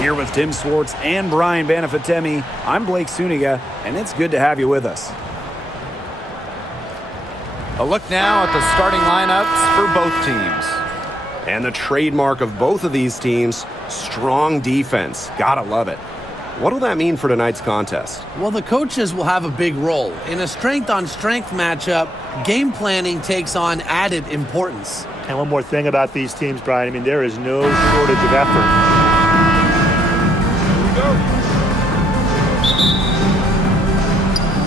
Here with Tim Swartz and Brian Banafitemi, I'm Blake Suniga, and it's good to have you with us. A look now at the starting lineups for both teams. And the trademark of both of these teams, strong defense. Gotta love it. What will that mean for tonight's contest? Well, the coaches will have a big role. In a strength-on-strength matchup, game planning takes on added importance. And one more thing about these teams, Brian. I mean, there is no shortage of effort.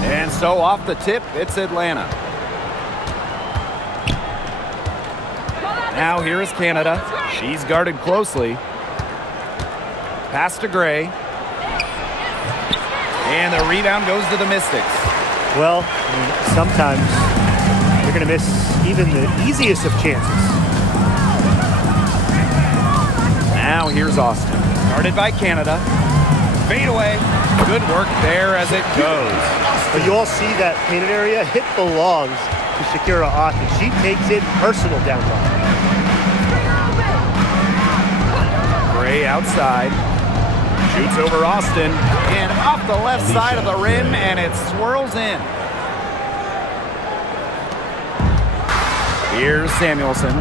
And so off the tip, it's Atlanta. Now here is Canada. She's guarded closely. Pass to Gray. And the rebound goes to the Mystics. Well, I mean, sometimes you're going to miss even the easiest of chances. Now here's Austin. Guarded by Canada. Fade away. Good work there as it goes. But you all see that painted area. It belongs to Shakira Austin. She takes it personal down low. Gray outside. Shoots over Austin. And off the left side of the rim, and it swirls in. Here's Samuelson.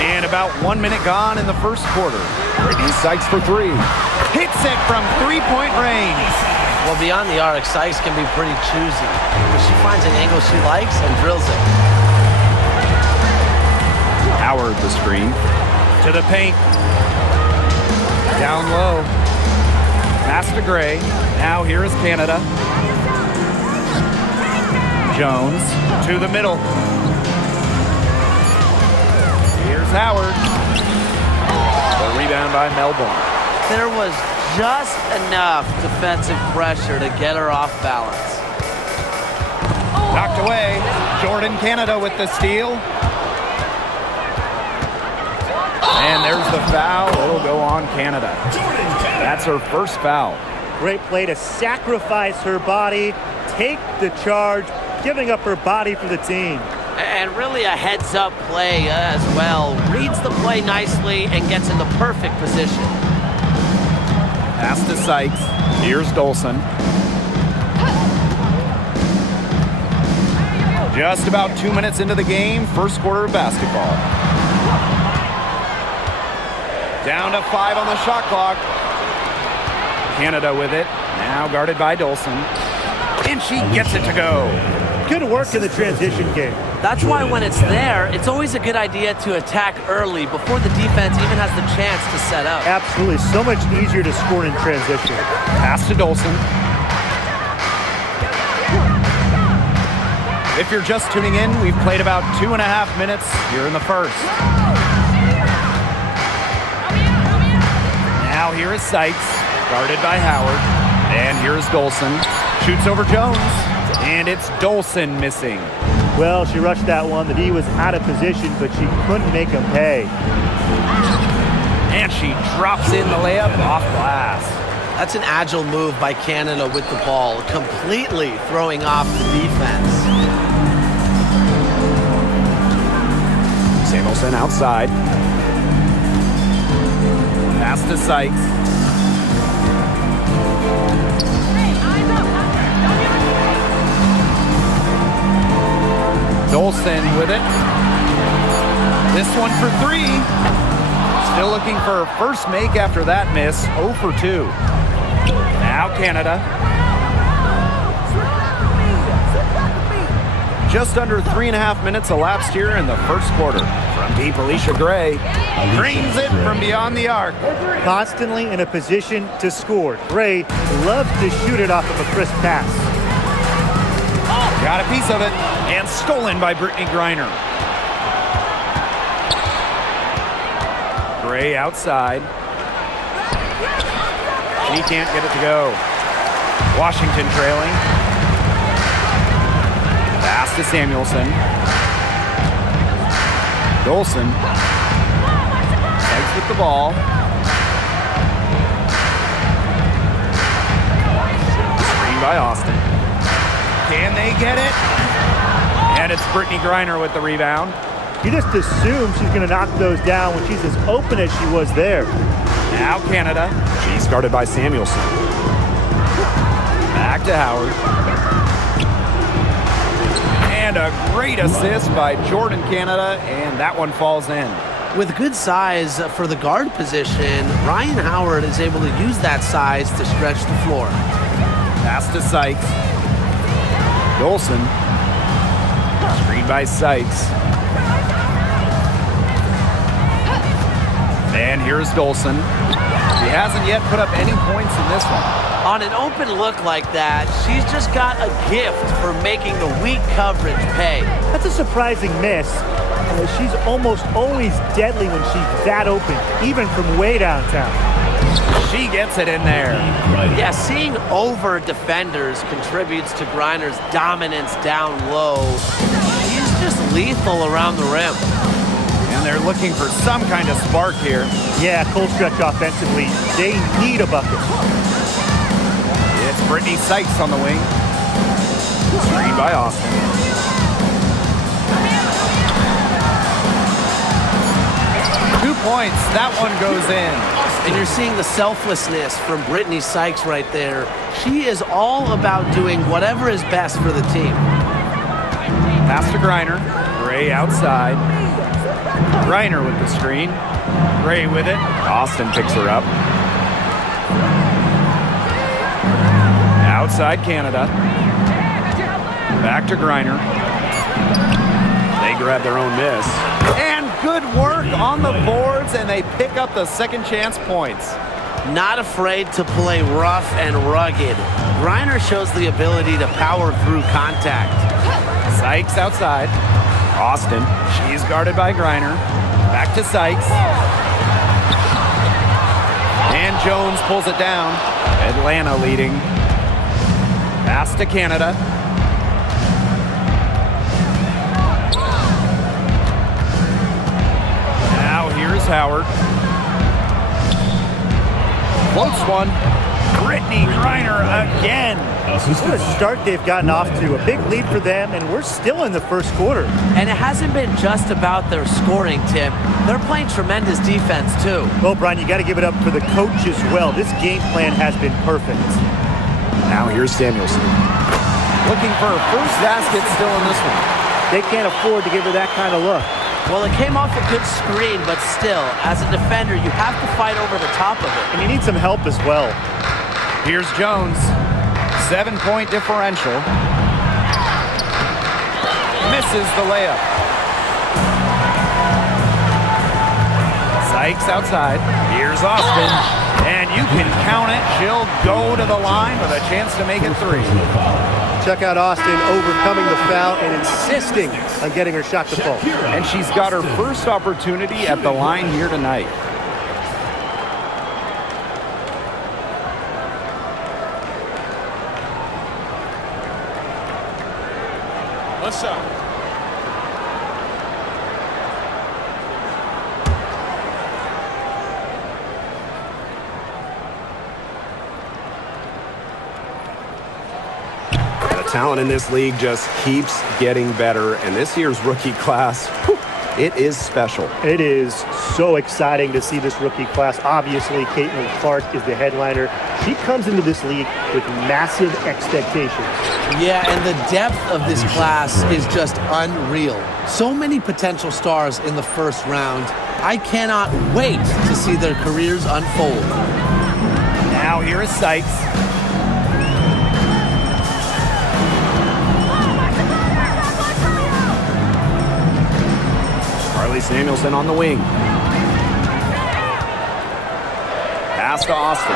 And about 1 minute gone in the first quarter. Brittany Sykes for three. Hits it from three-point range. Well, beyond the arc, Sykes can be pretty choosy. She finds an angle she likes and drills it. Howard the screen. To the paint. Down low. Pass to Gray. Now here is Canada. Jones to the middle. Here's Howard. The rebound by Melbourne. There was just enough defensive pressure to get her off balance. Knocked away. Jordan Canada with the steal. And there's the foul. It'll go on Canada. That's her first foul. Great play to sacrifice her body, take the charge, giving up her body for the team. And really a heads-up play as well. Reads the play nicely and gets in the perfect position. Pass to Sykes. Here's Dolson. Just about 2 minutes into the game, first quarter of basketball. Down to 5 on the shot clock. Canada with it. Now guarded by Dolson. And she gets it to go. Good work in the transition game. That's why when it's there, it's always a good idea to attack early before the defense even has the chance to set up. Absolutely. So much easier to score in transition. Pass to Dolson. If you're just tuning in, we've played about 2.5 minutes here in the first. Now here is Sykes, guarded by Howard. And here's Dolson. Shoots over Jones. And it's Dolson missing. Well, she rushed that one. The D was out of position, but she couldn't make him pay. And she drops in the layup off glass. That's an agile move by Canada with the ball, completely throwing off the defense. Samuelson outside. Pass to Sykes. Dolson with it. This one for three. Still looking for her first make after that miss. 0 for 2. Now Canada. Just under 3.5 minutes elapsed here in the first quarter. From deep, Alicia Gray drains it from beyond the arc. Constantly in a position to score. Gray loves to shoot it off of a crisp pass. Got a piece of it, and stolen by Brittany Griner. Gray outside. She can't get it to go. Washington trailing. Pass to Samuelson. Dolson. Sykes with the ball. Screen by Austin. Can they get it? And it's Brittany Griner with the rebound. You just assume she's going to knock those down when she's as open as she was there. Now Canada. She's guarded by Samuelson. Back to Howard. And a great assist by Jordan Canada, and that one falls in. With good size for the guard position, Ryan Howard is able to use that size to stretch the floor. Pass to Sykes. Dolson. Screen by Sykes. And here's Dolson. He hasn't yet put up any points in this one. On an open look like that, she's just got a gift for making the weak coverage pay. That's a surprising miss. She's almost always deadly when she's that open, even from way downtown. She gets it in there. Yeah, seeing over defenders contributes to Griner's dominance down low. She's just lethal around the rim. And they're looking for some kind of spark here. Yeah, cold stretch offensively. They need a bucket. It's Brittany Sykes on the wing. Screen by Austin. Points. That one goes in. And you're seeing the selflessness from Brittany Sykes right there. She is all about doing whatever is best for the team. Pass to Griner. Gray outside. Griner with the screen. Gray with it. Austin picks her up. Outside Canada. Back to Griner. They grab their own miss. And good work on the boards, and they pick up the second chance points. Not afraid to play rough and rugged. Griner shows the ability to power through contact. Sykes outside. Austin. She's guarded by Griner. Back to Sykes. And Jones pulls it down. Atlanta leading. Pass to Canada. Here's Howard. Floats one. Brittany Griner again. What a start they've gotten off to. A big lead for them, and we're still in the first quarter. And it hasn't been just about their scoring, Tim. They're playing tremendous defense, too. Well, Brian, you got to give it up for the coach as well. This game plan has been perfect. Now here's Samuelson. Looking for her first basket still in this one. They can't afford to give her that kind of look. Well, it came off a good screen, but still, as a defender, you have to fight over the top of it. And you need some help as well. Here's Jones. 7-point differential. Misses the layup. Sykes outside. Here's Austin. And you can count it. She'll go to the line with a chance to make it 3. Check out Austin overcoming the foul and insisting on getting her shot to fall. And she's got her first opportunity at the line here tonight. What's up? Talent in this league just keeps getting better, and this year's rookie class, it is special. It is so exciting to see this rookie class. Obviously, Caitlin Clark is the headliner. She comes into this league with massive expectations. Yeah, and the depth of this class is just unreal. So many potential stars in the first round. I cannot wait to see their careers unfold. Now here is Sykes. Samuelson on the wing. Pass to Austin.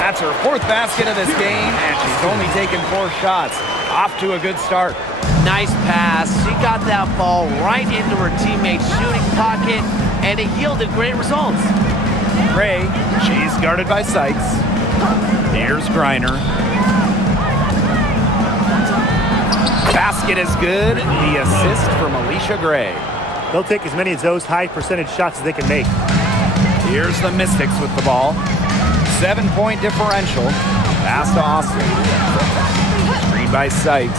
That's her 4th basket of this game, and she's only taken 4 shots. Off to a good start. Nice pass. She got that ball right into her teammate's shooting pocket, and it yielded great results. Gray, she's guarded by Sykes. Here's Griner. Basket is good. The assist from Alicia Gray. They'll take as many of those high percentage shots as they can make. Here's the Mystics with the ball. 7-point differential. Pass to Austin. Screen by Sykes.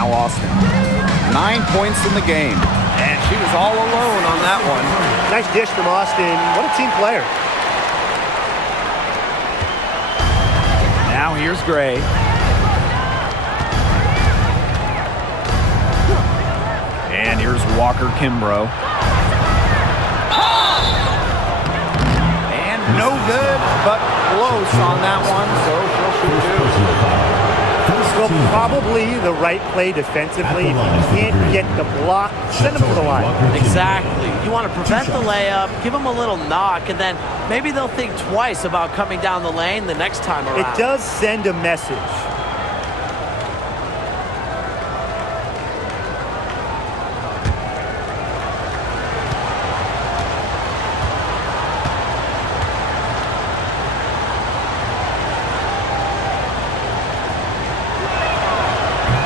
Now Austin. 9 points in the game. And she was all alone on that one. Nice dish from Austin. What a team player. Now here's Gray. And here's Walker Kimbrough. And no good, but close on that one, so she'll shoot two. Well, probably the right play defensively. If you can't get the block, send them to the line. Exactly. You want to prevent the layup, give them a little knock, and then maybe they'll think twice about coming down the lane the next time around. It does send a message.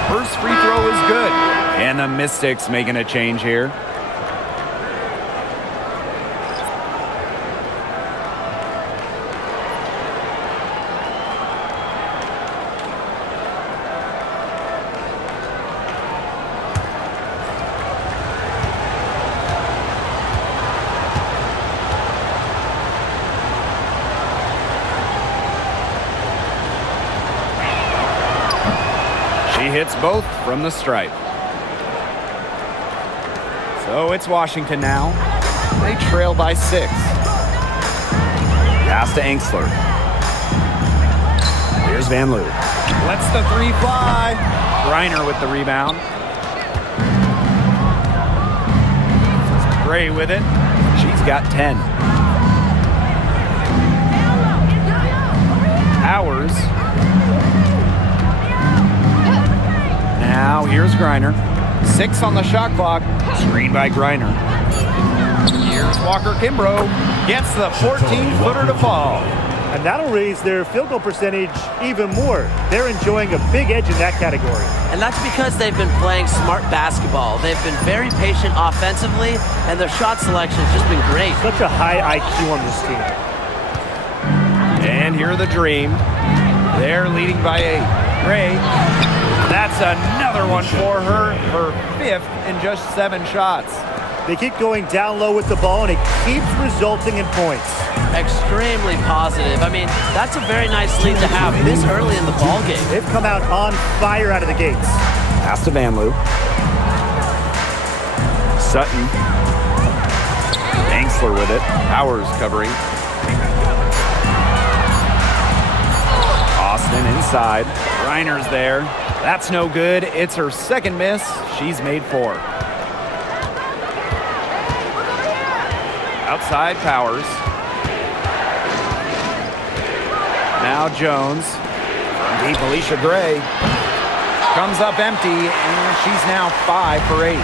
First free throw is good. And the Mystics making a change here. She hits both from the stripe. So it's Washington now. They trail by 6. Pass to Angsler. Here's Van Loo. Lets the 3 fly. Reiner with the rebound. Gray with it. She's got 10. Powers. Now here's Griner. 6 on the shot clock. Screen by Griner. Here's Walker Kimbrough. Gets the 14-footer to fall. And that'll raise their field goal percentage even more. They're enjoying a big edge in that category. And that's because they've been playing smart basketball. They've been very patient offensively, and their shot selection has just been great. Such a high IQ on this team. And here the Dream. They're leading by 8. Gray. That's another one for her. Her 5th in just 7 shots. They keep going down low with the ball, and it keeps resulting in points. Extremely positive. I mean, that's a very nice lead to have this early in the ball game. They've come out on fire out of the gates. Pass to Van Loo. Sutton. Angsler with it. Powers covering. Austin inside. Reiner's there. That's no good. It's her 2nd miss. She's made 4. Outside Powers. Now Jones. From deep, Alicia Gray. Comes up empty, and she's now 5 for 8.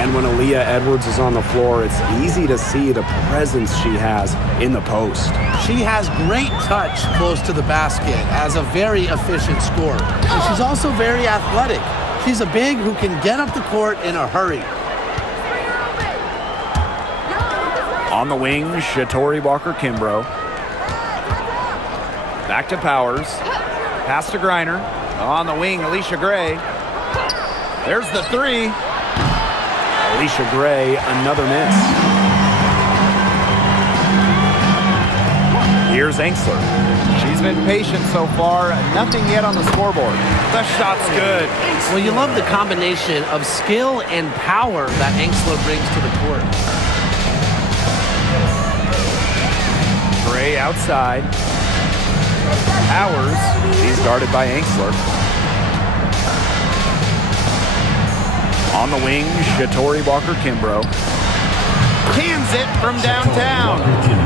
And when Aaliyah Edwards is on the floor, it's easy to see the presence she has in the post. She has great touch close to the basket as a very efficient scorer. And she's also very athletic. She's a big who can get up the court in a hurry. On the wing, Shatori Walker Kimbrough. Back to Powers. Pass to Griner. On the wing, Alicia Gray. There's the 3. Alicia Gray, another miss. Here's Angsler. She's been patient so far. Nothing yet on the scoreboard. The shot's good. Well, you love the combination of skill and power that Angsler brings to the court. Gray outside. Powers. She's guarded by Angsler. On the wing, Shatori Walker Kimbrough. Cans it from downtown.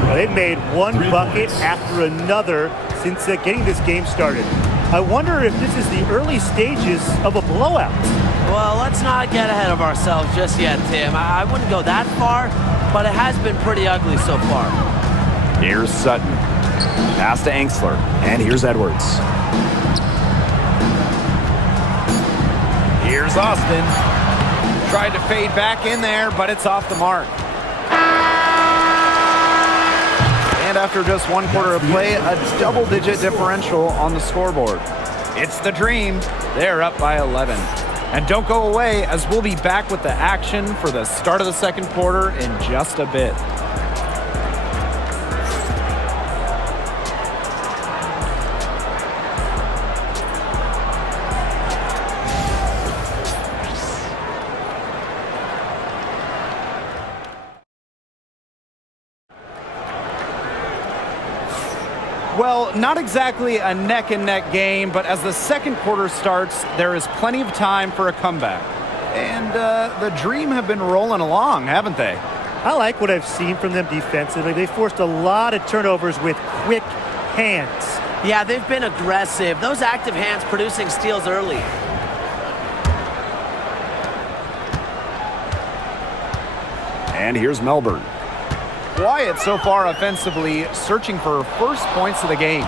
Well, they've made one bucket after another since getting this game started. I wonder if this is the early stages of a blowout. Well, let's not get ahead of ourselves just yet, Tim. I wouldn't go that far, but it has been pretty ugly so far. Here's Sutton. Pass to Angsler. And here's Edwards. Here's Austin. Tried to fade back in there, but it's off the mark. And after just 1 quarter of play, a double-digit differential on the scoreboard. It's the Dream. They're up by 11. And don't go away, as we'll be back with the action for the start of the second quarter in just a bit. Well, not exactly a neck-and-neck game, but as the second quarter starts, there is plenty of time for a comeback. And the Dream have been rolling along, haven't they? I like what I've seen from them defensively. They forced a lot of turnovers with quick hands. Yeah, they've been aggressive. Those active hands producing steals early. And here's Melbourne. Quiet so far offensively, searching for first points of the game.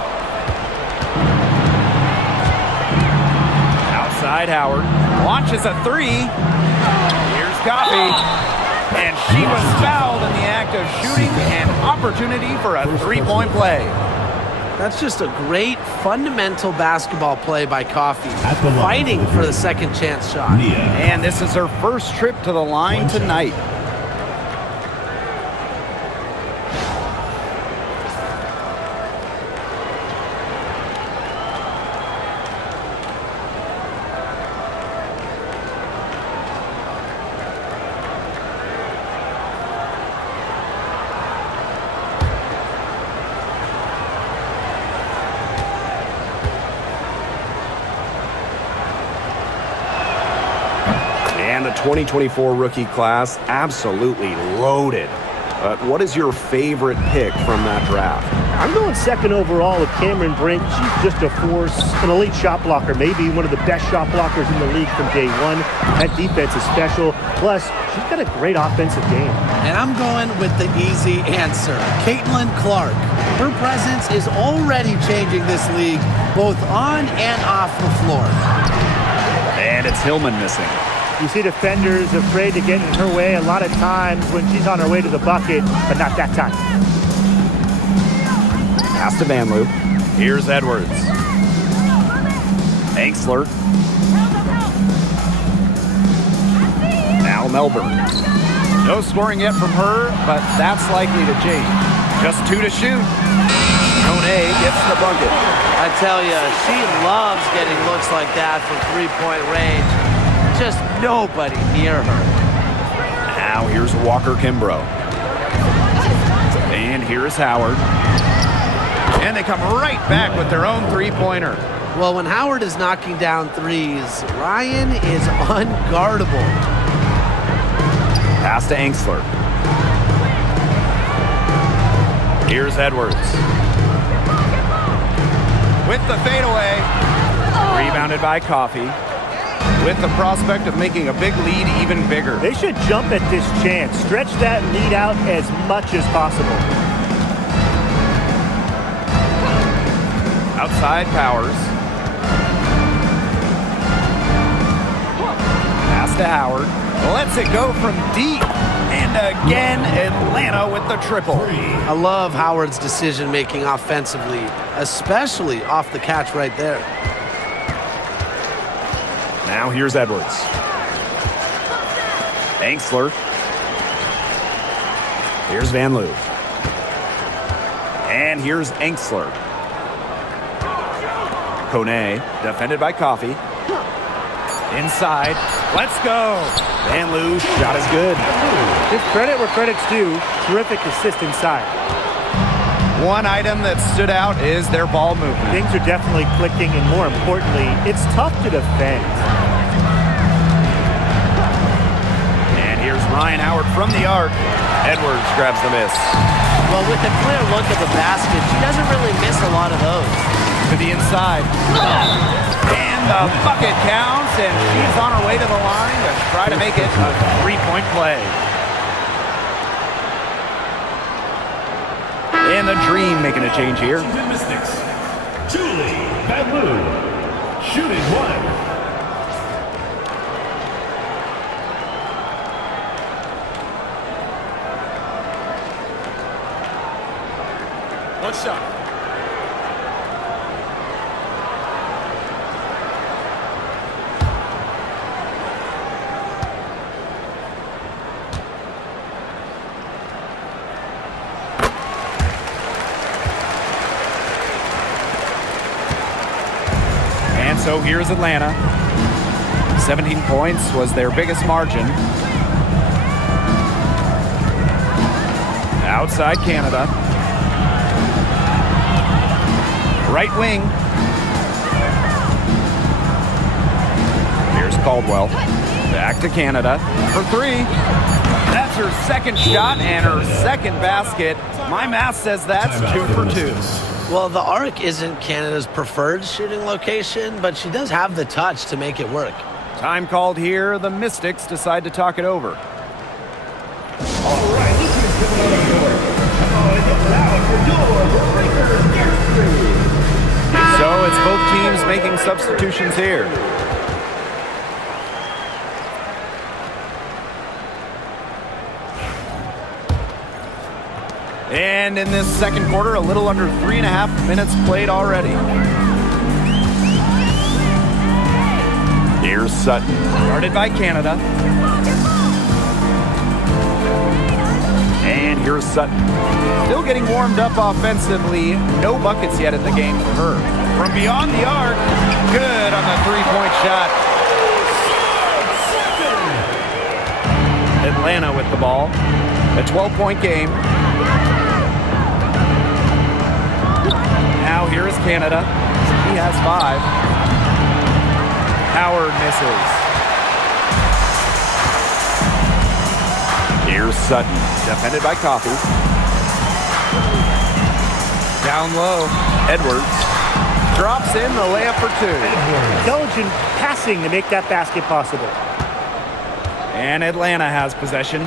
Outside Howard, launches a three. Here's Coffey. And she was fouled in the act of shooting, an opportunity for a three-point play. That's just a great fundamental basketball play by Coffey, fighting for the second chance shot. And this is her first trip to the line tonight. And the 2024 rookie class, absolutely loaded. But what is your favorite pick from that draft? I'm going second overall with Cameron Brink. She's just a force, an elite shot blocker, maybe one of the best shot blockers in the league from day one. That defense is special. Plus, she's got a great offensive game. And I'm going with the easy answer, Caitlin Clark. Her presence is already changing this league, both on and off the floor. And it's Hillman missing. You see defenders afraid to get in her way a lot of times when she's on her way to the bucket, but not that time. Pass to Van Loo. Here's Edwards. Angsler. Now Melbourne. No scoring yet from her, but that's likely to change. Just 2 to shoot. Kone gets the bucket. I tell you, she loves getting looks like that from three-point range. Just nobody near her. Now here's Walker Kimbrough. And here's Howard. And they come right back with their own three-pointer. Well, when Howard is knocking down threes, Ryan is unguardable. Pass to Angsler. Here's Edwards. With the fadeaway. Rebounded by Coffey. With the prospect of making a big lead even bigger. They should jump at this chance. Stretch that lead out as much as possible. Outside Powers. Pass to Howard. Lets it go from deep. And again, Atlanta with the triple. I love Howard's decision-making offensively, especially off the catch right there. Now here's Edwards. Angsler. Here's Van Loo. And here's Angsler. Kone, defended by Coffey. Inside. Let's go. Van Loo, shot is good. Give credit where credit's due. Terrific assist inside. One item that stood out is their ball movement. Things are definitely clicking, and more importantly, it's tough to defend. And here's Ryan Howard from the arc. Edwards grabs the miss. Well, with a clear look at the basket, she doesn't really miss a lot of those. To the inside. And the bucket counts, and she's on her way to the line to try to make it a three-point play. And the Dream making a change here. Mystics. Julie Babu. Shooting one. One shot. So here's Atlanta. 17 points was their biggest margin. Outside Canada. Right wing. Here's Caldwell. Back to Canada for three. That's her second shot and her second basket. My math says that's 2 for 2. Well, the arc isn't Canada's preferred shooting location, but she does have the touch to make it work. Time called here. The Mystics decide to talk it over. All right, this is coming out of York. And now for your breaker, Mercury. So it's both teams making substitutions here. And in this second quarter, a little under 3.5 minutes played already. Here's Sutton. Guarded by Canada. And here's Sutton. Still getting warmed up offensively. No buckets yet in the game for her. From beyond the arc, good on the three-point shot. Atlanta with the ball. A 12-point game. Now here is Canada. She has 5. Howard misses. Here's Sutton. Defended by Coffey. Down low. Edwards drops in the layup for 2. Intelligent passing to make that basket possible. And Atlanta has possession.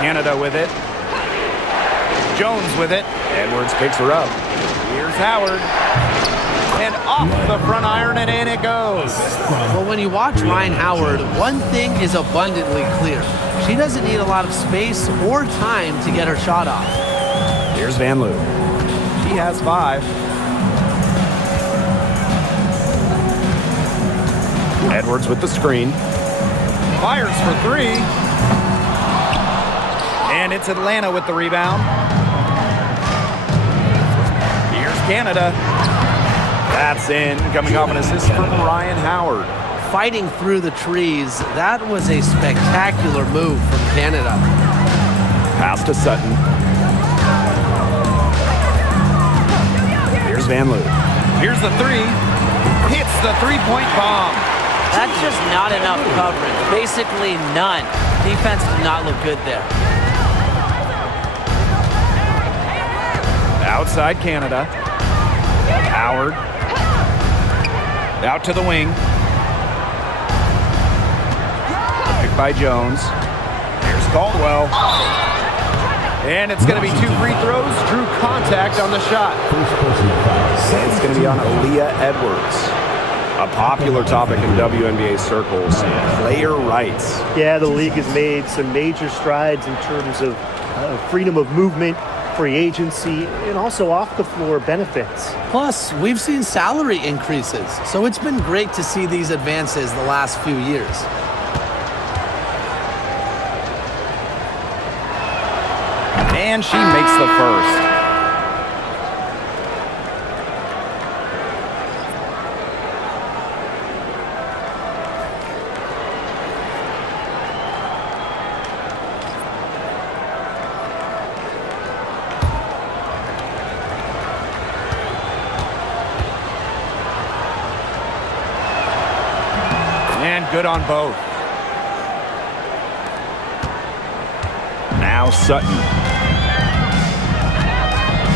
Canada with it. Jones with it. Edwards picks her up. Here's Howard. And off the front iron and in it goes. Well, when you watch Ryan Howard, one thing is abundantly clear. She doesn't need a lot of space or time to get her shot off. Here's Van Loo. She has 5. Edwards with the screen. Fires for 3. And it's Atlanta with the rebound. Here's Canada. That's in, coming off an assist from Ryan Howard. Fighting through the trees, that was a spectacular move from Canada. Pass to Sutton. Here's Van Loo. Here's the 3. Hits the three-point bomb. That's just not enough coverage. Basically none. Defense did not look good there. Outside Canada. Howard. Out to the wing. Picked by Jones. Here's Caldwell. And it's going to be 2 free throws. Drew contact on the shot. It's going to be on Aaliyah Edwards. A popular topic in WNBA circles, player rights. Yeah, the league has made some major strides in terms of freedom of movement, free agency, and also off-the-floor benefits. Plus, we've seen salary increases, so it's been great to see these advances the last few years. And she makes the first. And good on both. Now Sutton.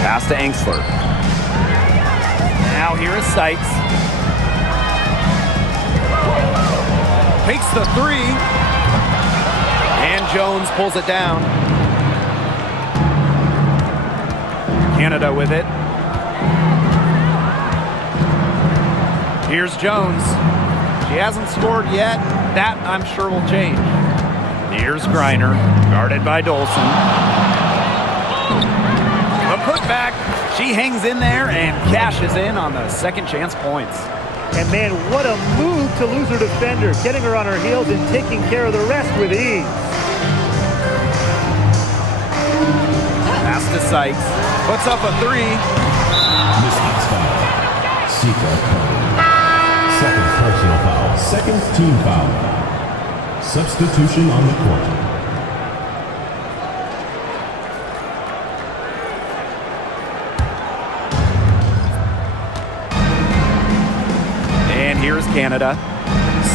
Pass to Angsler. Now here is Sykes. Takes the 3. And Jones pulls it down. Canada with it. Here's Jones. She hasn't scored yet. That, I'm sure, will change. Here's Griner, guarded by Dolson. The putback. She hangs in there and cashes in on the second chance points. And man, what a move to lose her defender, getting her on her heels and taking care of the rest with ease. Pass to Sykes. Puts up a 3. Mistakes foul. Seeker code. Second personal foul. Second team foul. Substitution on the court. And here's Canada.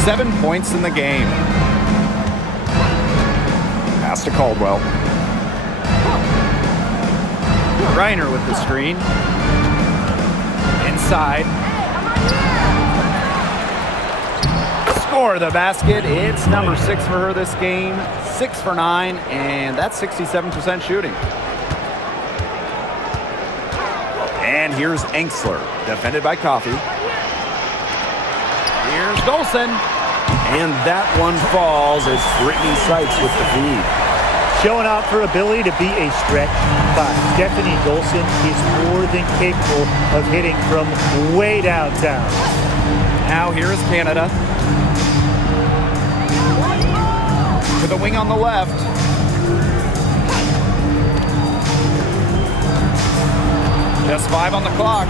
7 points in the game. Pass to Caldwell. Reiner with the screen. Inside. Score the basket. It's number 6 for her this game. 6 for 9, and that's 67% shooting. And here's Engsler, defended by Coffey. Here's Dolson. And that one falls as Brittany Sykes with the feed. Showing off her ability to be a stretch five. Stephanie Dolson is more than capable of hitting from way downtown. Now here is Canada. To the wing on the left. Just 5 on the clock.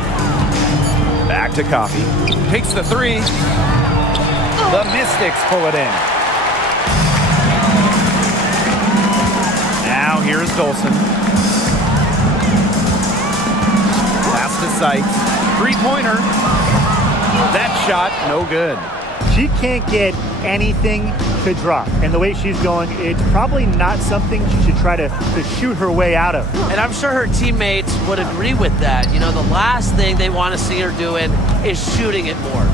Back to Coffey. Takes the 3. The Mystics pull it in. Now here's Dolson. Pass to Sykes. 3-pointer. That shot, no good. She can't get anything to drop. And the way she's going, it's probably not something she should try to shoot her way out of. And I'm sure her teammates would agree with that. You know, the last thing they want to see her doing is shooting it more.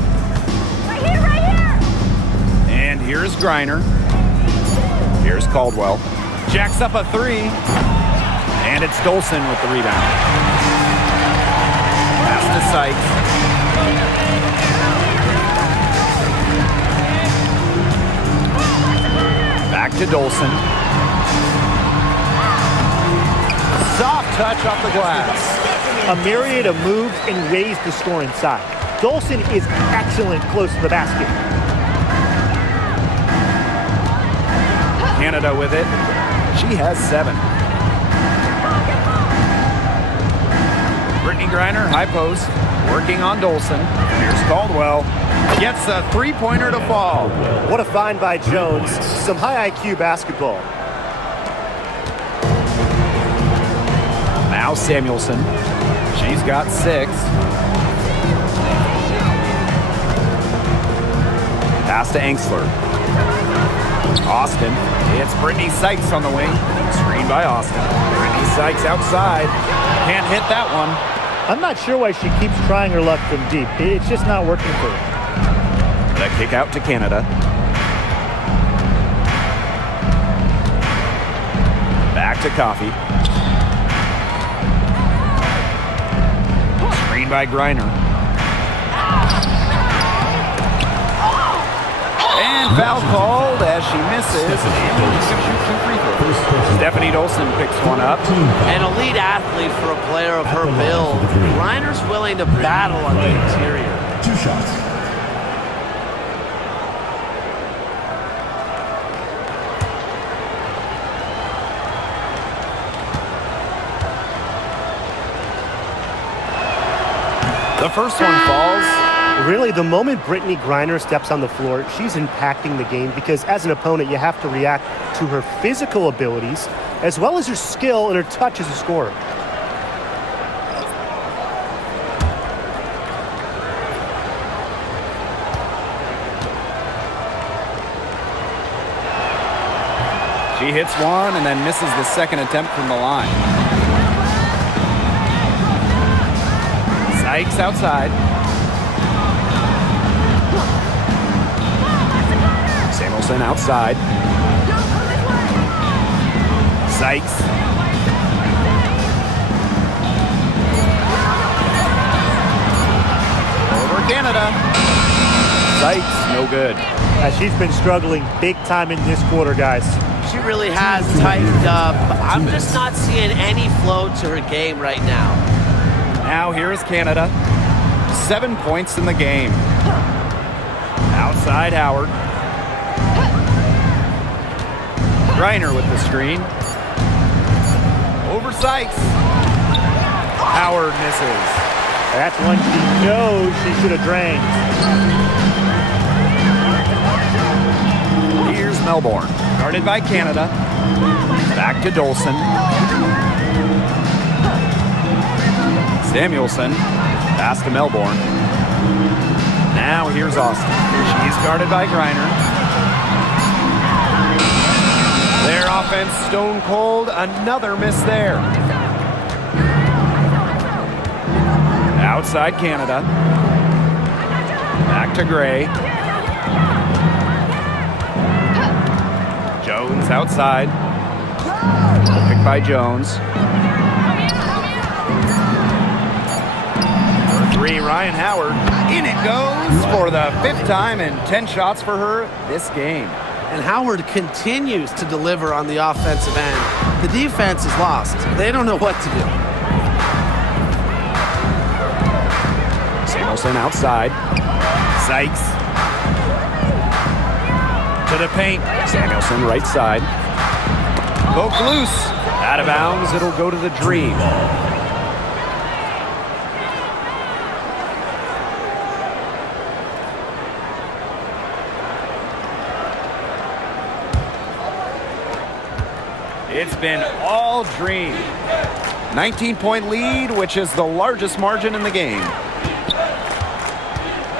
Right here, right here! And here's Griner. Here's Caldwell. Jacks up a 3. And it's Dolson with the rebound. Pass to Sykes. Back to Dolson. Soft touch off the glass. A myriad of moves and ways to score inside. Dolson is excellent close to the basket. Canada with it. She has 7. Brittany Griner, high post, working on Dolson. Here's Caldwell. Gets a 3-pointer to fall. What a find by Jones. Some high IQ basketball. Now Samuelson. She's got 6. Pass to Engsler. Austin. It's Brittany Sykes on the wing. Screen by Austin. Brittany Sykes outside. Can't hit that one. I'm not sure why she keeps trying her luck from deep. It's just not working for her. The kick out to Canada. Back to Coffey. Screen by Griner. And foul called as she misses. And she's going to shoot 2 free throws. Stephanie Dolson picks one up. An elite athlete for a player of her build. Griner's willing to battle on the interior. 2 shots. The first one falls. Really, the moment Brittany Griner steps on the floor, she's impacting the game because as an opponent, you have to react to her physical abilities as well as her skill and her touch as a scorer. She hits one and then misses the second attempt from the line. Sykes outside. Samuelson outside. Sykes. Over Canada. Sykes, no good. She's been struggling big time in this quarter, guys. She really has tightened up. I'm just not seeing any flow to her game right now. Now here's Canada. 7 points in the game. Outside Howard. Griner with the screen. Over Sykes. Howard misses. That's one she knows she should have drained. Here's Melbourne, guarded by Canada. Back to Dolson. Samuelson, pass to Melbourne. Now here's Austin. She's guarded by Griner. Their offense stone cold. Another miss there. Outside Canada. Back to Gray. Jones outside. Picked by Jones. For three, Ryan Howard. In it goes for the 5th time and 10 shots for her this game. And Howard continues to deliver on the offensive end. The defense is lost. They don't know what to do. Samuelson outside. Sykes. To the paint. Samuelson right side. Poked loose. Out of bounds. It'll go to the Dream. It's been all Dream. 19-point lead, which is the largest margin in the game.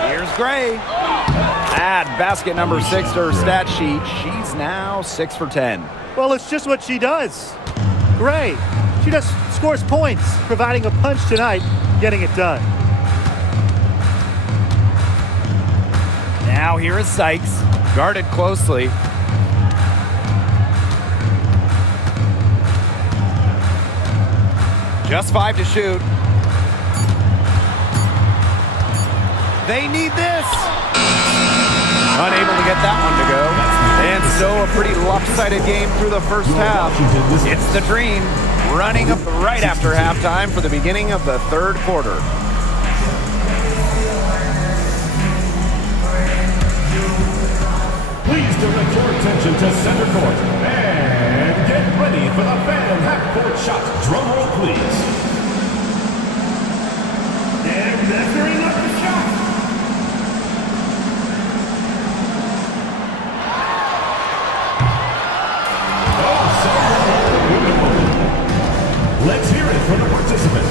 Here's Gray. Add basket number 6 to her stat sheet. She's now 6 for 10. Well, it's just what she does. Gray, she just scores points, providing a punch tonight, getting it done. Now here is Sykes, guarded closely. Just 5 to shoot. They need this. Unable to get that one to go. And so a pretty lopsided game through the first half. It's the Dream running up right after halftime for the beginning of the 3rd quarter. Please direct your attention to center court and get ready for the fan half-court shot. Drum roll, please. And measuring up the shot. Let's hear it from the participant.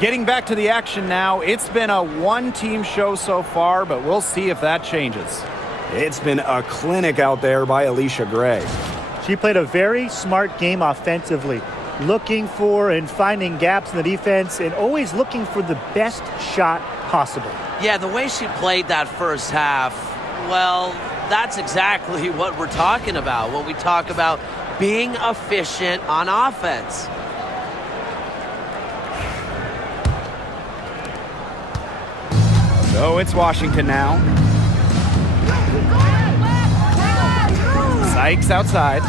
Getting back to the action now. It's been a one-team show so far, but we'll see if that changes. It's been a clinic out there by Alicia Gray. She played a very smart game offensively, looking for and finding gaps in the defense and always looking for the best shot possible. Yeah, the way she played that first half, well, that's exactly what we're talking about when we talk about being efficient on offense. So it's Washington now. Sykes outside.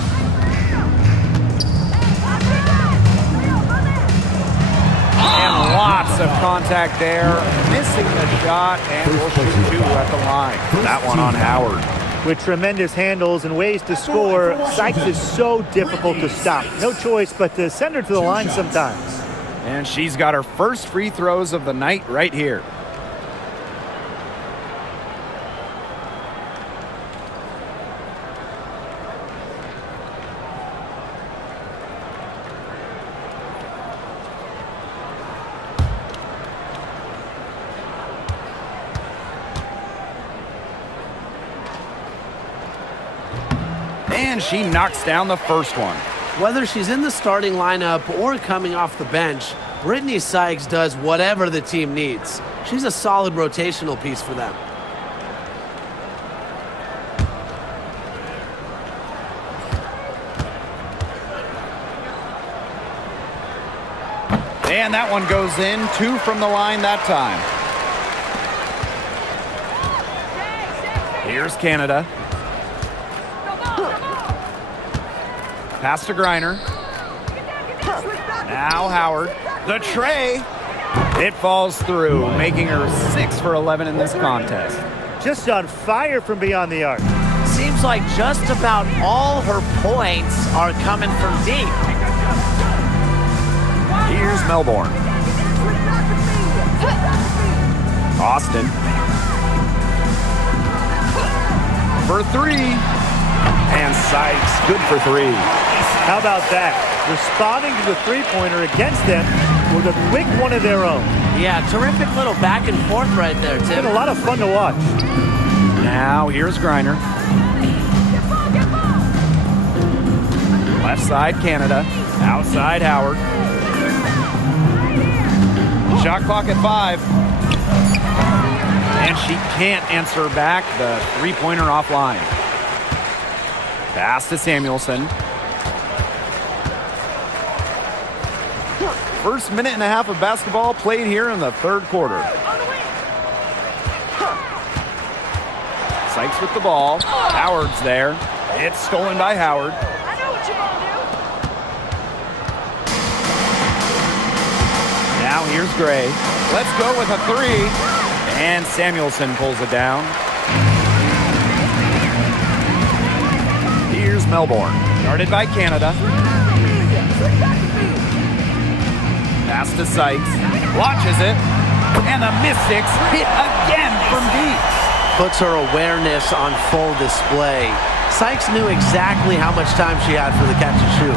And lots of contact there. Missing the shot, and we'll shoot 2 at the line. That one on Howard. With tremendous handles and ways to score, Sykes is so difficult to stop. No choice but to send her to the line sometimes. And she's got her first free throws of the night right here. And she knocks down the first one. Whether she's in the starting lineup or coming off the bench, Brittany Sykes does whatever the team needs. She's a solid rotational piece for them. And that one goes in. 2 from the line that time. Here's Canada. Pass to Griner. Now Howard. The tray. It falls through, making her 6 for 11 in this contest. Just on fire from beyond the arc. Seems like just about all her points are coming from deep. Here's Melbourne. Austin. For 3. And Sykes, good for 3. How about that? Responding to the three-pointer against them with a quick one of their own. Yeah, terrific little back and forth right there, It's Tim. been a lot of fun to watch. Now here's Griner. Left side Canada. Outside Howard. Shot clock at 5. And she can't answer back the three-pointer offline. Pass to Samuelson. First minute and a half of basketball played here in the third quarter. Sykes with the ball. Howard's there. It's stolen by Howard. I know what you're gonna do. Now here's Gray. Let's go with a 3. And Samuelson pulls it down. Here's Melbourne. Guarded by Canada. Pass to Sykes. Launches it. And the Mystics hit again from deep. Puts her awareness on full display. Sykes knew exactly how much time she had for the catch and shoot.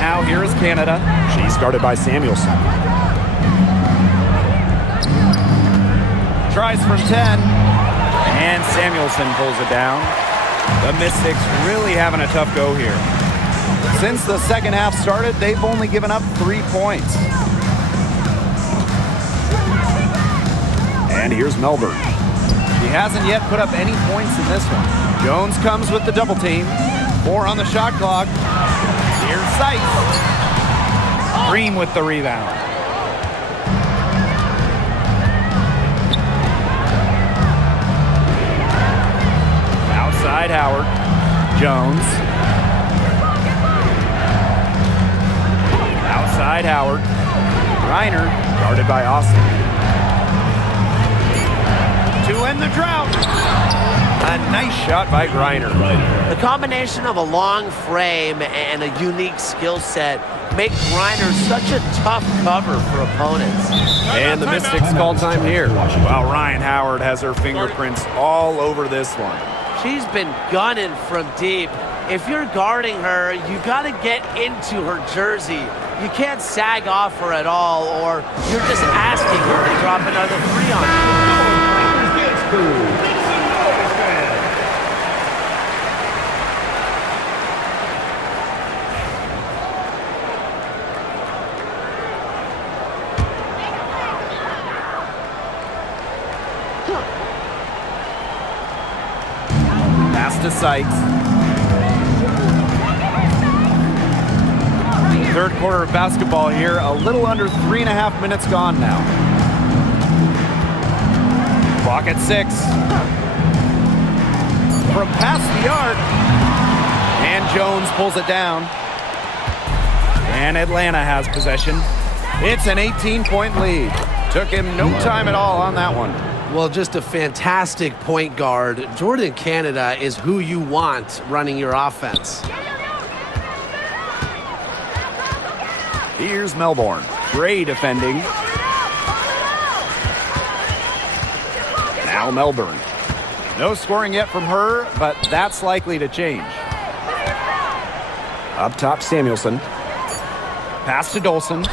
Now here is Canada. She's guarded by Samuelson. Tries from 10. And Samuelson pulls it down. The Mystics really having a tough go here. Since the second half started, they've only given up 3 points. And here's Melbourne. She hasn't yet put up any points in this one. Jones comes with the double team. 4 on the shot clock. Here's Sykes. Green with the rebound. Outside Howard. Jones. Outside Howard. Reiner, guarded by Austin. To end the drought. A nice shot by Griner. The combination of a long frame and a unique skill set make Griner such a tough cover for opponents. And the Mystics call time here. Well, Ryan Howard has her fingerprints all over this one. She's been gunning from deep. If you're guarding her, you got to get into her jersey. You can't sag off her at all, or you're just asking her to drop another 3 on you. Pass to Sykes. Third quarter of basketball here. A little under 3.5 minutes gone now. Clock at 6. From past the arc. And Jones pulls it down. And Atlanta has possession. It's an 18-point lead. Took him no time at all on that one. Well, just a fantastic point guard. Jordan Canada is who you want running your offense. Here's Melbourne. Gray defending. Now Melbourne. No scoring yet from her, but that's likely to change. Up top, Samuelson. Pass to Dolson.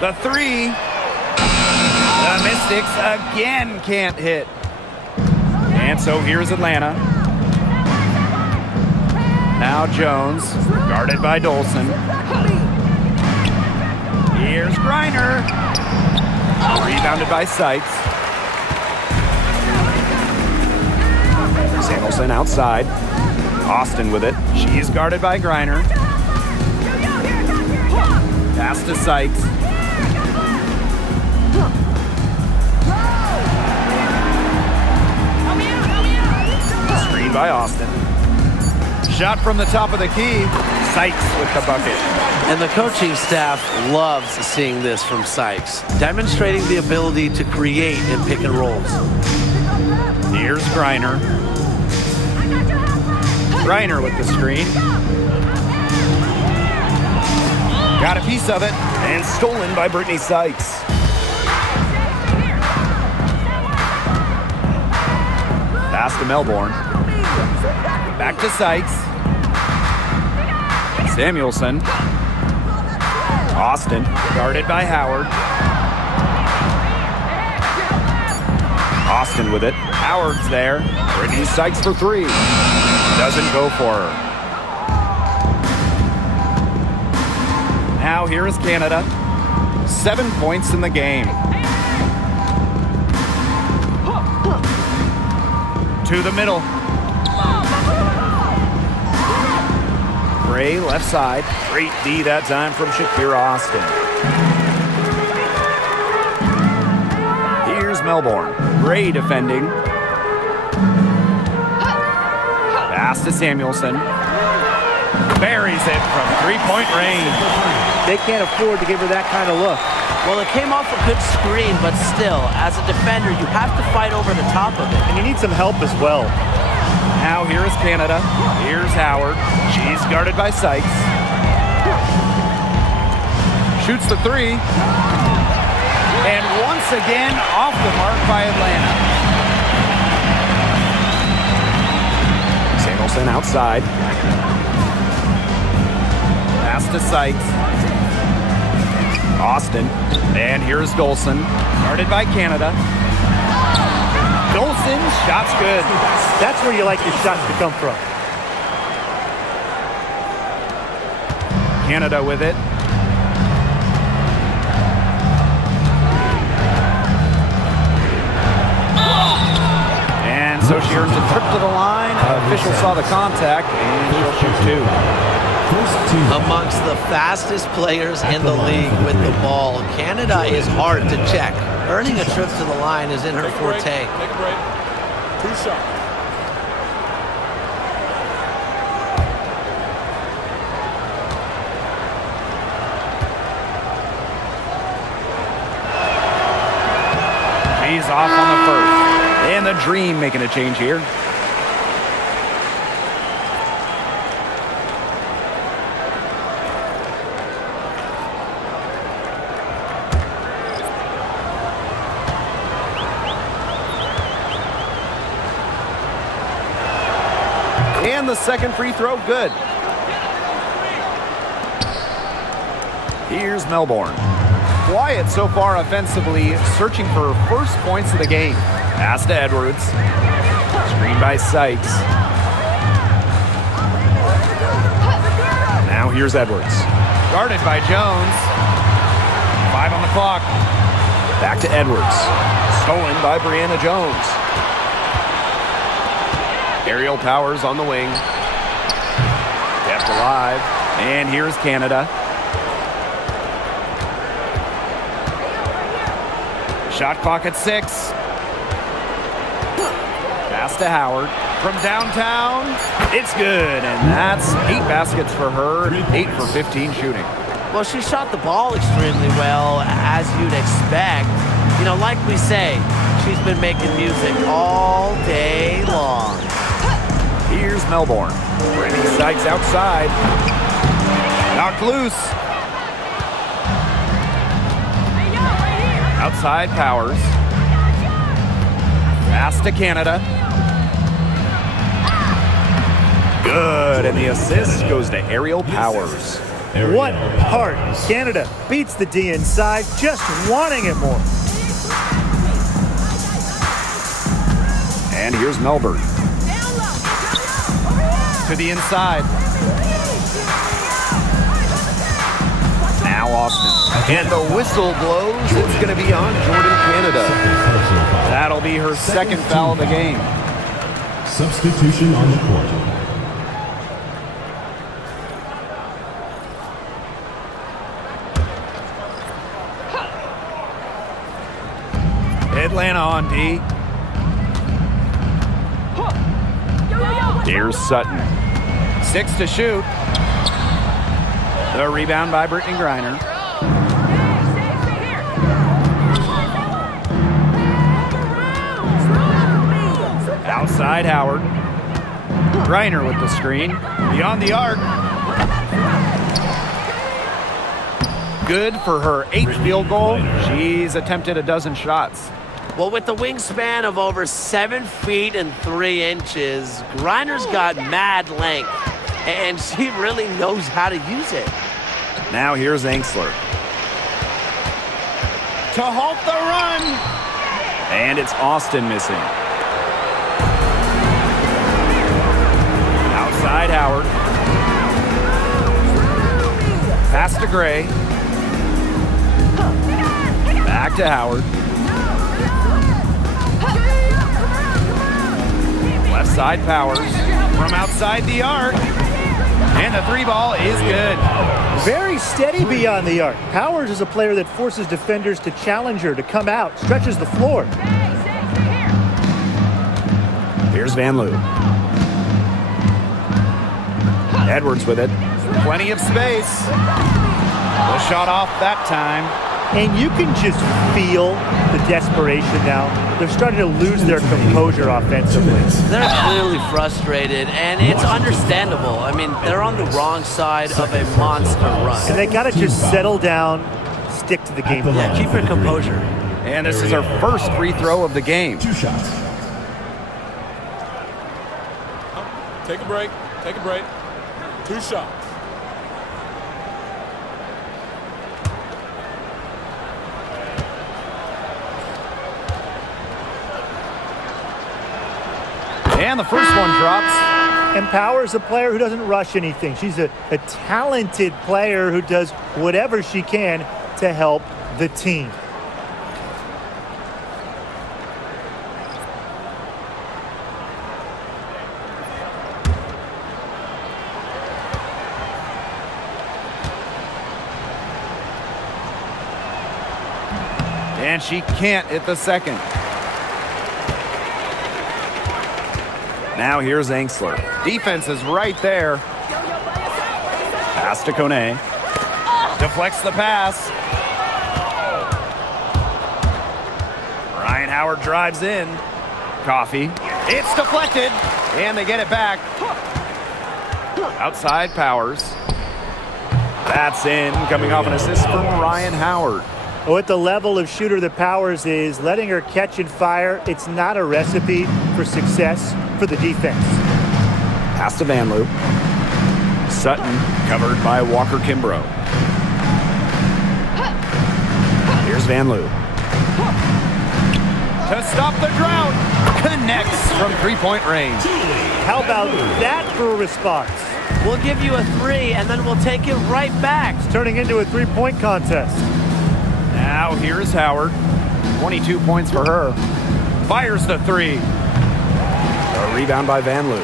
The 3. The Mystics again can't hit. And so here's Atlanta. Now Jones, guarded by Dolson. Here's Griner. Rebounded by Sykes. Samuelson outside. Austin with it. She's guarded by Griner. Pass to Sykes. Screen by Austin. Shot from the top of the key. Sykes with the bucket. And the coaching staff loves seeing this from Sykes, demonstrating the ability to create in pick and rolls. Here's Griner. Griner with the screen. Got a piece of it and stolen by Brittany Sykes. Pass to Melbourne. Back to Sykes. Samuelson. Austin, guarded by Howard. Austin with it. Howard's there. Brittany Sykes for three. Doesn't go for her. Now here is Canada. 7 points in the game. To the middle. Gray left side. Great D that time from Shakira Austin. Here's Melbourne. Gray defending. Pass to Samuelson. Buries it from three-point range. They can't afford to give her that kind of look. Well, it came off a good screen, but still, as a defender, you have to fight over the top of it. And you need some help as well. Now here is Canada. Here's Howard. She's guarded by Sykes. Shoots the three. And once again, off the mark by Atlanta. Samuelson outside. Pass to Sykes. Austin. And here's Dolson. Guarded by Canada. Dolson, shot's good. That's where you like your shots to come from. Canada with it. And so she earns a trip to the line. Official saw the contact, and she'll shoot two. Amongst the fastest players in the league with the ball, Canada is hard to check. Earning a trip to the line is in her forte. Take a break. 2 shots. He's off on the first. And the Dream making a change here. And the second free throw, good. Here's Melbourne. Quiet so far offensively, searching for first points of the game. Pass to Edwards. Screen by Sykes. Now here's Edwards. Guarded by Jones. 5 on the clock. Back to Edwards. Stolen by Brianna Jones. Aerial Powers on the wing. Kept alive. And here's Canada. Shot clock at 6. Pass to Howard. From downtown, it's good. And that's 8 baskets for her, 8 for 15 shooting. Well, she shot the ball extremely well, as you'd expect. You know, like we say, she's been making music all day long. Here's Melbourne. Brittany Sykes outside. Knocked loose. Outside Powers. Pass to Canada. Good, and the assist goes to Aerial Powers. What heart. Canada beats the D inside, just wanting it more. And here's Melbourne. To the inside. Now Austin. And the whistle blows. It's going to be on Jordan Canada. That'll be her second foul of the game. Substitution on the court. Atlanta on D. Here's Sutton. 6 to shoot. The rebound by Brittany Griner. Outside Howard. Griner with the screen. Beyond the arc. Good for her 8th field goal. She's attempted a dozen shots. Well, with the wingspan of over 7 feet and 3 inches, Griner's got mad length, and she really knows how to use it. Now here's Angsler. To halt the run. And it's Austin missing. Outside Howard. Pass to Gray. Back to Howard. Left side Powers. From outside the arc. And the 3 ball is good. Very steady beyond the arc. Powers is a player that forces defenders to challenge her, to come out, stretches the floor. Here's Van Loo. Edwards with it. Plenty of space. The shot off that time. And you can just feel the desperation now. They're starting to lose their composure offensively. They're clearly frustrated, and it's understandable. I mean, they're on the wrong side of a monster run. And they got to just settle down, stick to the game plan. Yeah, keep your composure. And this is her first free throw of the game. 2 shots. Take a break. Take a break. 2 shots. And the first one drops. And Powers is a player who doesn't rush anything. She's a talented player who does whatever she can to help the team. And she can't hit the second. Now here's Angsler. Defense is right there. Pass to Kone. Deflects the pass. Ryan Howard drives in. Coffee. It's deflected. And they get it back. Outside Powers. That's in. Coming off an assist from Ryan Howard. Oh, at the level of shooter that Powers is, letting her catch and fire, it's not a recipe for success for the defense. Pass to Van Loo. Sutton covered by Walker Kimbrough. Here's Van Loo. To stop the drought. Connects from 3-point range. How about that for a response? We'll give you a 3, and then we'll take it right back. It's turning into a 3-point contest. Now here's Howard. 22 points for her. Fires the 3. A rebound by Van Loo.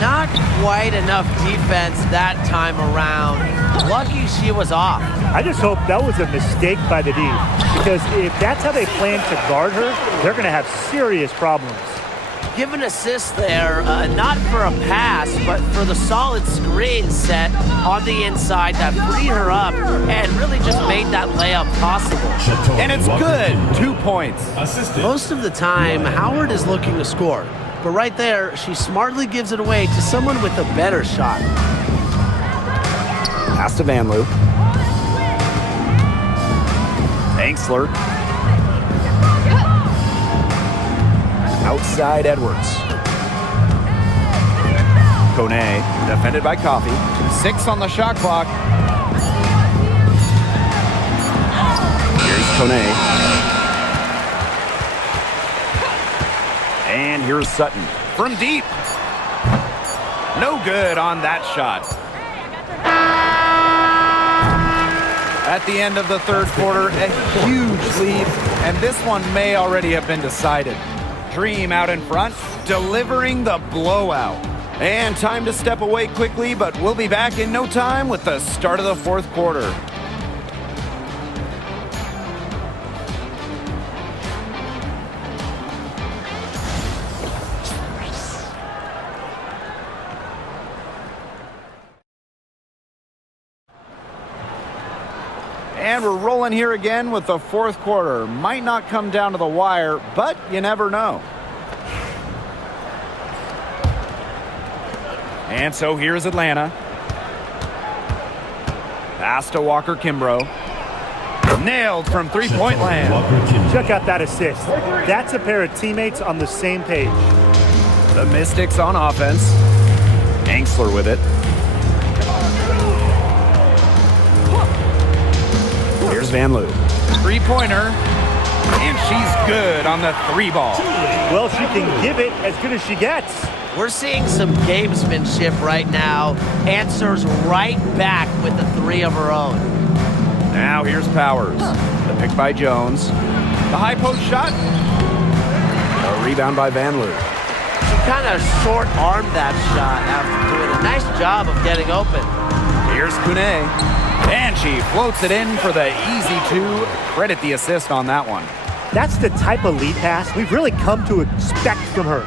Not quite enough defense that time around. Lucky she was off. I just hope that was a mistake by the D, because if that's how they plan to guard her, they're going to have serious problems. Give an assist there, not for a pass, but for the solid screen set on the inside that freed her up and really just made that layup possible. And it's good. 2 points. Most of the time, Howard is looking to score. But right there, she smartly gives it away to someone with a better shot. Pass to Van Loo. Angsler. Outside Edwards. Kone, defended by Coffee. 6 on the shot clock. Here's Kone. And here's Sutton from deep. No good on that shot. At the end of the third quarter, a huge lead, and this one may already have been decided. Dream out in front, delivering the blowout. And time to step away quickly, but we'll be back in no time with the start of the fourth quarter. And we're rolling here again with the fourth quarter. Might not come down to the wire, but you never know. And so here's Atlanta. Pass to Walker Kimbrough. Nailed from three-point land. Check out that assist. That's a pair of teammates on the same page. The Mystics on offense. Angsler with it. Here's Van Loo. Three-pointer. And she's good on the three ball. Well, she can give it as good as she gets. We're seeing some gamesmanship right now. Answers right back with the three of her own. Now here's Powers. The pick by Jones. The high post shot. A rebound by Van Loo. She kind of short-armed that shot after doing a nice job of getting open. Here's Kune. And she floats it in for the easy two. Credit the assist on that one. That's the type of lead pass we've really come to expect from her.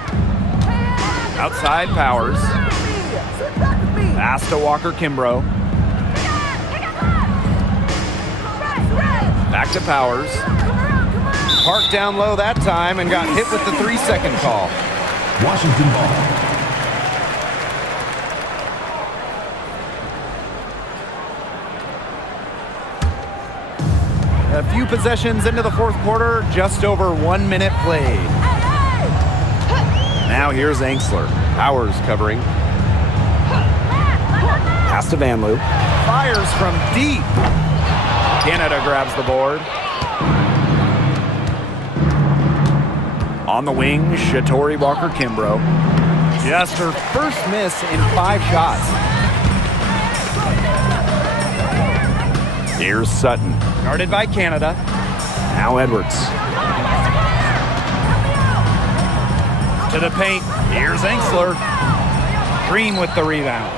Outside Powers. Pass to Walker Kimbrough. Back to Powers. Parked down low that time and got hit with the 3-second call. Washington ball. A few possessions into the fourth quarter, just over 1 minute played. Now here's Angsler. Powers covering. Pass to Van Loo. Fires from deep. Canada grabs the board. On the wing, Shatori Walker Kimbrough. Just her first miss in 5 shots. Here's Sutton. Guarded by Canada. Now Edwards. To the paint. Here's Angsler. Dream with the rebound.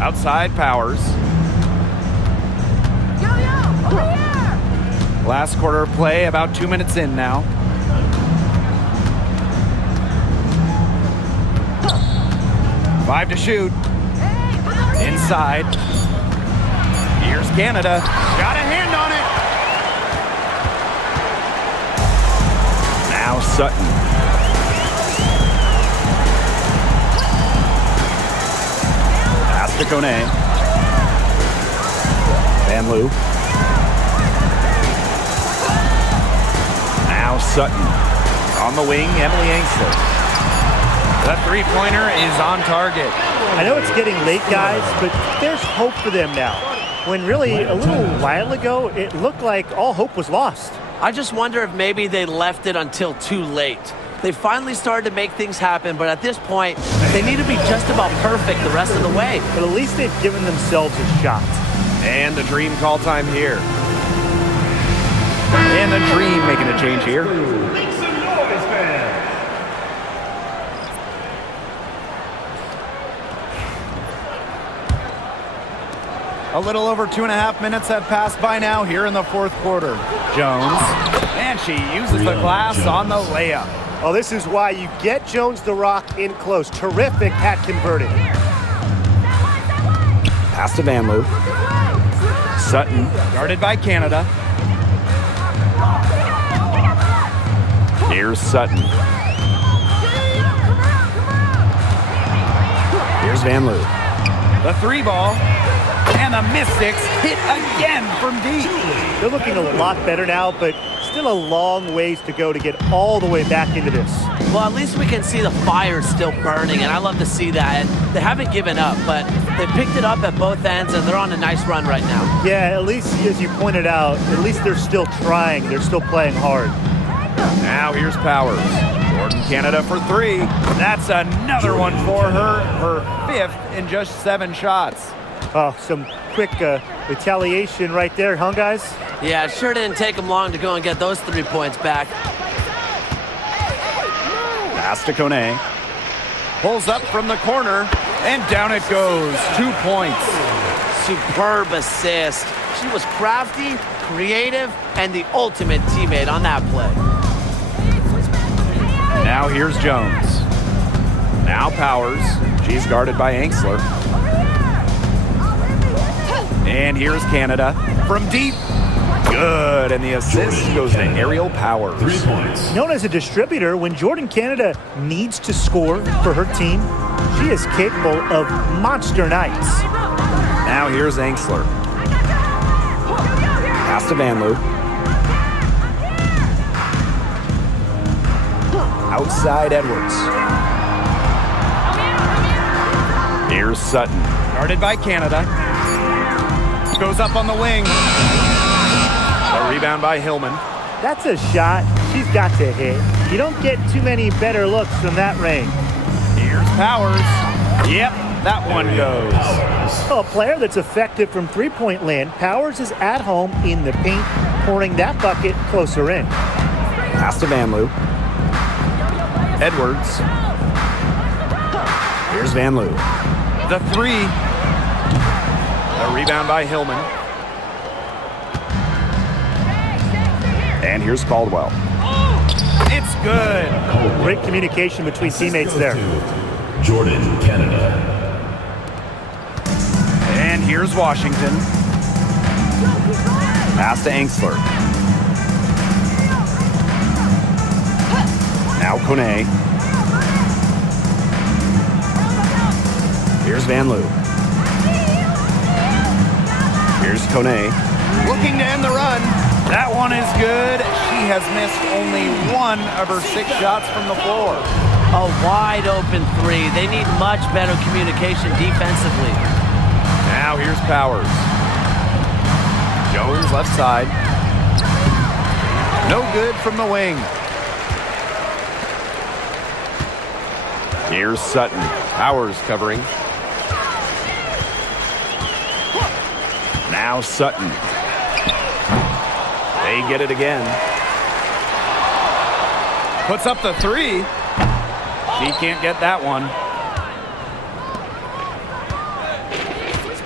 Outside Powers. Last quarter of play, about 2 minutes in now. Five to shoot. Inside. Here's Canada. Got a hand on it. Now Sutton. Pass to Kone. Van Loo. Now Sutton. On the wing, Emily Angsler. The three-pointer is on target. I know it's getting late, guys, but there's hope for them now. When really, a little while ago, it looked like all hope was lost. I just wonder if maybe they left it until too late. They finally started to make things happen, but at this point, they need to be just about perfect the rest of the way. But at least they've given themselves a shot. And the Dream call time here. And the Dream making a change here. A little over 2.5 minutes have passed by now here in the fourth quarter. Jones, and she uses the glass on the layup. Oh, this is why you get Jones the rock in close. Terrific at converting. Pass to Van Loo. Sutton, guarded by Canada. Here's Sutton. Here's Van Loo. The three ball. And the Mystics hit again from deep. They're looking a lot better now, but still a long ways to go to get all the way back into this. Well, at least we can see the fire still burning, and I love to see that. And they haven't given up, but they picked it up at both ends, and they're on a nice run right now. Yeah, at least, as you pointed out, at least they're still trying. They're still playing hard. Now here's Powers. Jordan Canada for three. That's another one for her. Her fifth in just 7 shots. Oh, some quick retaliation right there, huh, guys? Yeah, it sure didn't take them long to go and get those 3 points back. Pass to Kone. Pulls up from the corner, and down it goes. 2 points. Superb assist. She was crafty, creative, and the ultimate teammate on that play. Now here's Jones. Now Powers. She's guarded by Angsler. And here's Canada from deep. Good, and the assist goes to Aerial Powers. 3 points. Known as a distributor, when Jordan Canada needs to score for her team, she is capable of monster nights. Now here's Angsler. Pass to Van Loo. Outside Edwards. Here's Sutton. Guarded by Canada. Goes up on the wing. A rebound by Hillman. That's a shot she's got to hit. You don't get too many better looks from that range. Here's Powers. Yep, that one goes. Oh, a player that's effective from three-point land. Powers is at home in the paint, pouring that bucket closer in. Pass to Van Loo. Edwards. Here's Van Loo. The three. A rebound by Hillman. And here's Caldwell. It's good. Great communication between teammates there. Jordan, Canada. And here's Washington. Pass to Angsler. Now Kone. Here's Van Loo. Here's Kone. Looking to end the run. That one is good. She has missed only 1 of her 6 shots from the floor. A wide open 3. They need much better communication defensively. Now here's Powers. Jones left side. No good from the wing. Here's Sutton. Powers covering. Now Sutton. They get it again. Puts up the 3. She can't get that one.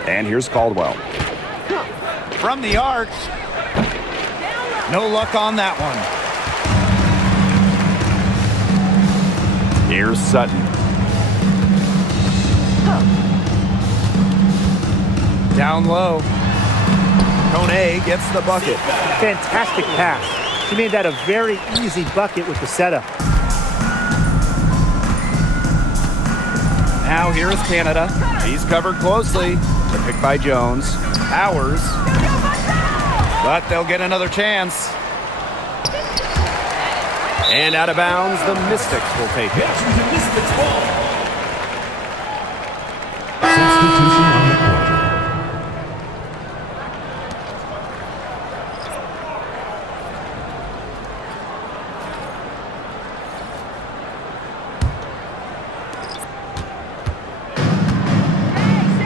And here's Caldwell. From the arc. No luck on that one. Here's Sutton. Down low. Kone gets the bucket. Fantastic pass. She made that a very easy bucket with the setup. Now here's Canada. He's covered closely. The pick by Jones. Powers. But they'll get another chance. And out of bounds, the Mystics will take it. Substitution on the court.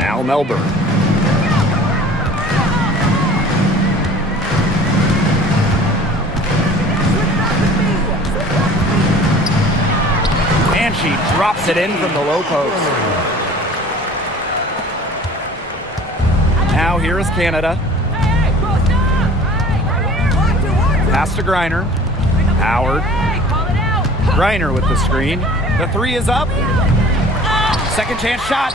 Al Melbourne. And she drops it in from the low post. Now here is Canada. Pass to Griner. Howard. Griner with the screen. The 3 is up. Second chance shot.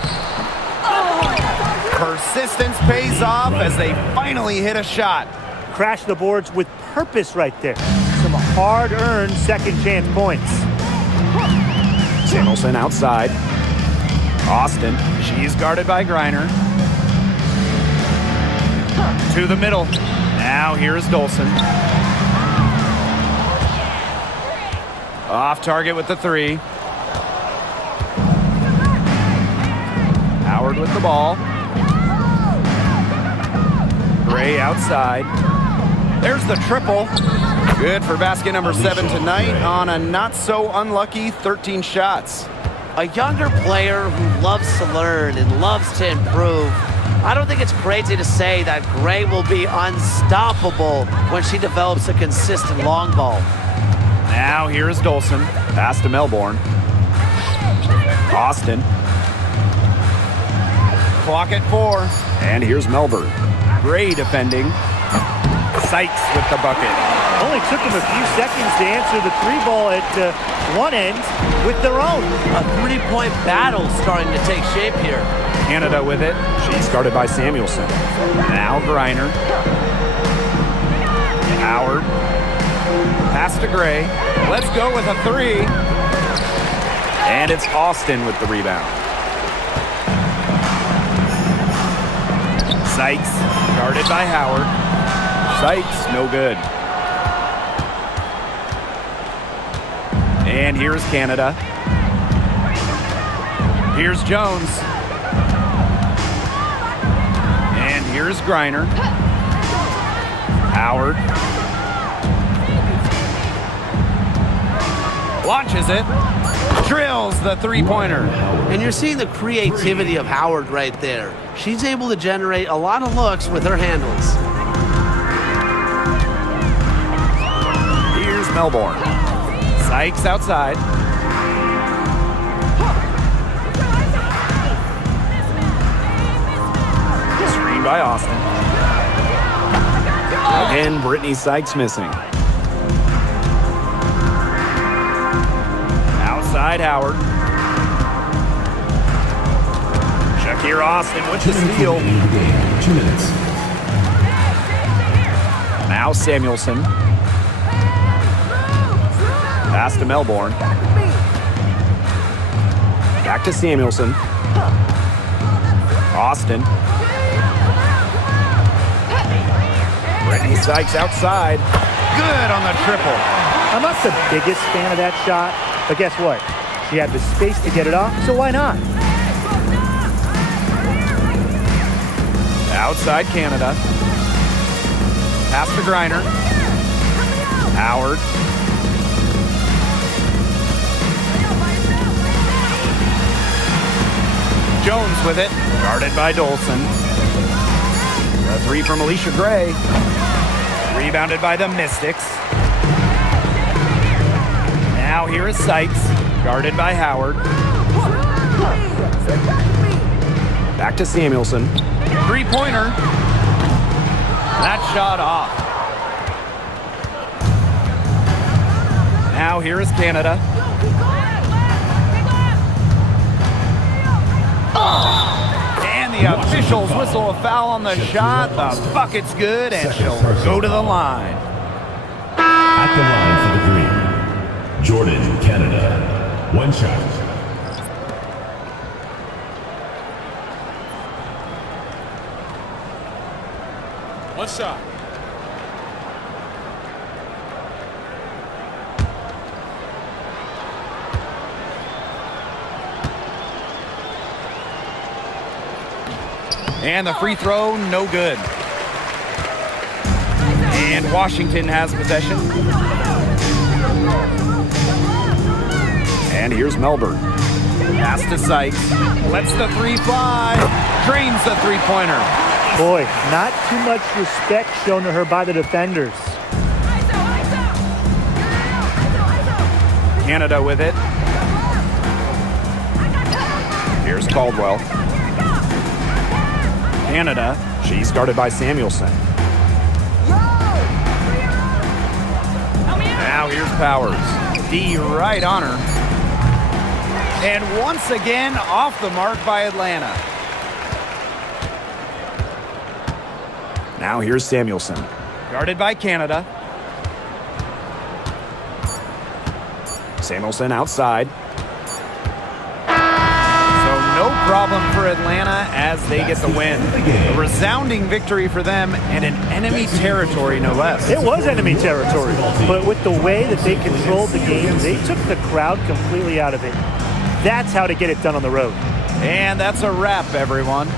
Persistence pays off as they finally hit a shot. Crash the boards with purpose right there. Some hard-earned second chance points. Samuelson outside. Austin. She's guarded by Griner. To the middle. Now here's Dolson. Off target with the 3. Howard with the ball. Gray outside. There's the triple. Good for basket number 7 tonight on a not-so-unlucky 13 shots. A younger player who loves to learn and loves to improve. I don't think it's crazy to say that Gray will be unstoppable when she develops a consistent long ball. Now here's Dolson. Pass to Melbourne. Austin. Clock at 4. And here's Melbourne. Gray defending. Sykes with the bucket. Only took them a few seconds to answer the 3-ball at one end with their own. A 3-point battle starting to take shape here. Canada with it. She started by Samuelson. Now Griner. Howard. Pass to Gray. Let's go with a 3. And it's Austin with the rebound. Sykes, guarded by Howard. Sykes, no good. And here's Canada. Here's Jones. And here's Griner. Howard. Launches it. Drills the 3-pointer. And you're seeing the creativity of Howard right there. She's able to generate a lot of looks with her handles. Here's Melbourne. Sykes outside. Screen by Austin. Again, Brittany Sykes missing. Outside Howard. Shakir Austin with the steal. 2 minutes. Now Samuelson. Pass to Melbourne. Back to Samuelson. Austin. Brittany Sykes outside. Good on the triple. I'm not the biggest fan of that shot, but guess what? She had the space to get it off, so why not? Outside Canada. Pass to Griner. Howard. Jones with it. Guarded by Dolson. The 3 from Alicia Gray. Rebounded by the Mystics. Now here is Sykes. Guarded by Howard. Back to Samuelson. 3-pointer. That shot off. Now here is Canada. And the officials whistle a foul on the shot. The bucket's good, and she'll go to the line. At the line for the green, Jordan, Canada. 1 shot. One shot. And the free throw, no good. And Washington has possession. And here's Melbourne. Pass to Sykes. Lets the 3 fly. Drains the 3-pointer. Boy, not too much respect shown to her by the defenders. Canada with it. Here's Caldwell. Canada. She's guarded by Samuelson. Now here's Powers. D right on her. And once again, off the mark by Atlanta. Now here's Samuelson. Guarded by Canada. Samuelson outside. So no problem for Atlanta as they get the win. A resounding victory for them and an enemy territory, no less. It was enemy territory, but with the way that they controlled the game, they took the crowd completely out of it. That's how to get it done on the road. And that's a wrap, everyone.